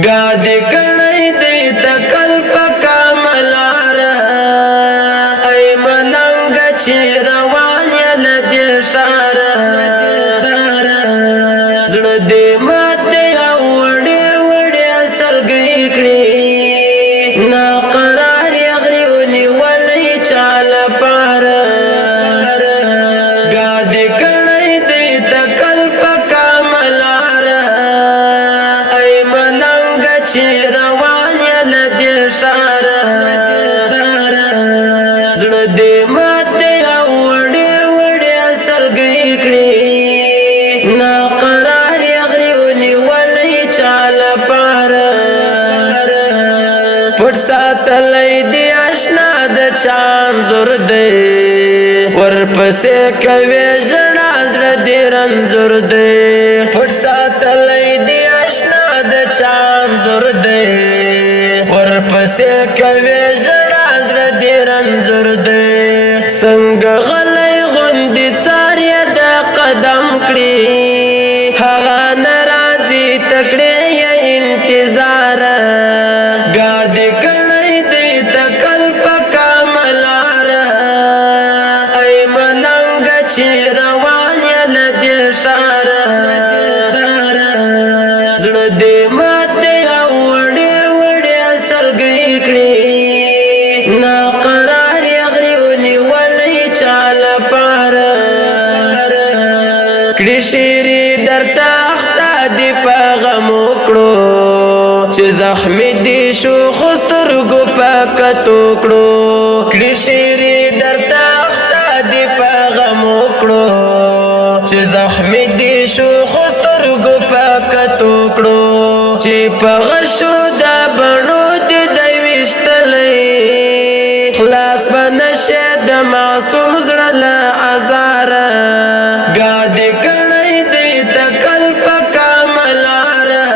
بیا دې کړی دی تکل په کاملاره ای ملنګ چې روان یې له دې ښاره زړه دې ماته او وړې وړې سلګۍ کړې ناقرار یې غري ونیولی چا لپاره بیا دې کړی دی تکل په کاملاره ای ملنګ چې روان یې له دې ښاره زړه دې ماته او وړې وړې سلګۍ کړې ناقرار یې غري ونیولی چا لپاره پټ ساتلی دې اشنا د چا انځور دی ورپسې کوې ژړا زړه دې رنځور دی پټ ساتلی دې اشنا د چا انځور دی ورپسې کوې ژړا زړه دې رنځور دی څنګه غلی غوندې څار یې د قدم کړي هغه نه راځي تکړې یې انتظار بیا دې کړی دی تکل په کاملاره ای ملنګ چې روان یې له دې ښاره زړه دې ماته او وړې وړې سلګۍ کړې ناقرار یې غري ونیولی چا لپاره کړي شیرې درته اخته دې په غم وکړو چې زخمي دې شو خو سترګو په کتو کړو کړي شیرې درته اخته دې په غم وکړو چې زخمي دې شو خو سترګو په کتو کړو چې په غشو د بڼو دې دی ویشتلی خلاص به نشې د معصوم زړه له ازاره بیا دې کړی دی تکل په کاملاره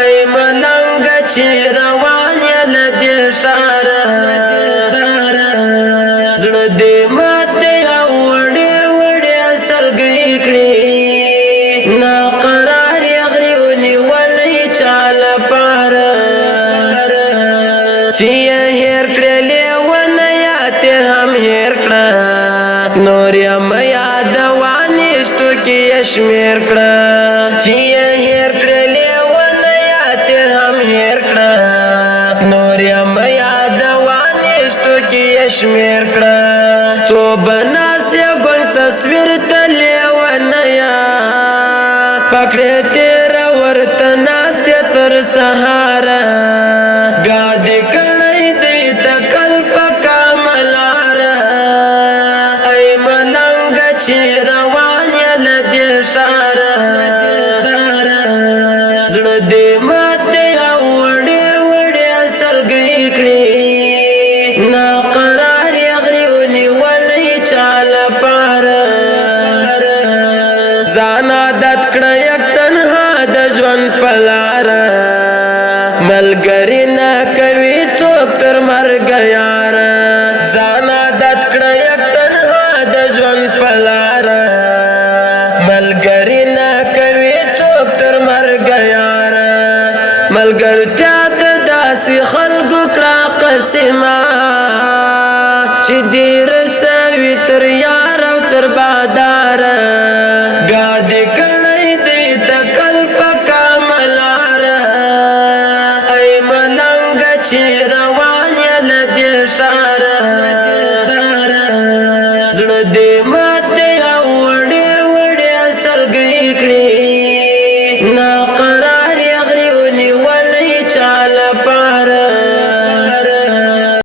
ای ملنګ چې روان یې له دې ښاره زړه دې ماته او وړې وړې سلګۍ کړې ناقرار یې غري ونیولی چا لپاره چې یې هېر کړې لیونه یاتې هم هېر کړه نور یې مه یادوانیشتو کې یې شمېر کړه چې یې هېر کړې لیونه یاتې هم هېر کړه نور یې مه یادوانیشتو کې یې شمېر کړه څو به ناست یې ګل تصویر ته لیونه یا پکړې تېره ورته ناست یې تر سهاره بیا دې کړی دی تکل په کاملاره ای ملنګ چې روان یې له دې ښاره زړه دې ماته او وړې وړې سلګۍ کړې ناقرار یې غري ونیولی چا لپاره ځان عادت کړه یک تنها د ژوند په لاره ملګري نه کوي څوک تر مرګه یاره ځان عادت کړه یک تنها د ژوند په لاره ملګري نه کوي څوک تر مرګه یاره ملګرتیا د داسې خلکو کړه قسمه چې دې رسوي تر یار او تر باداره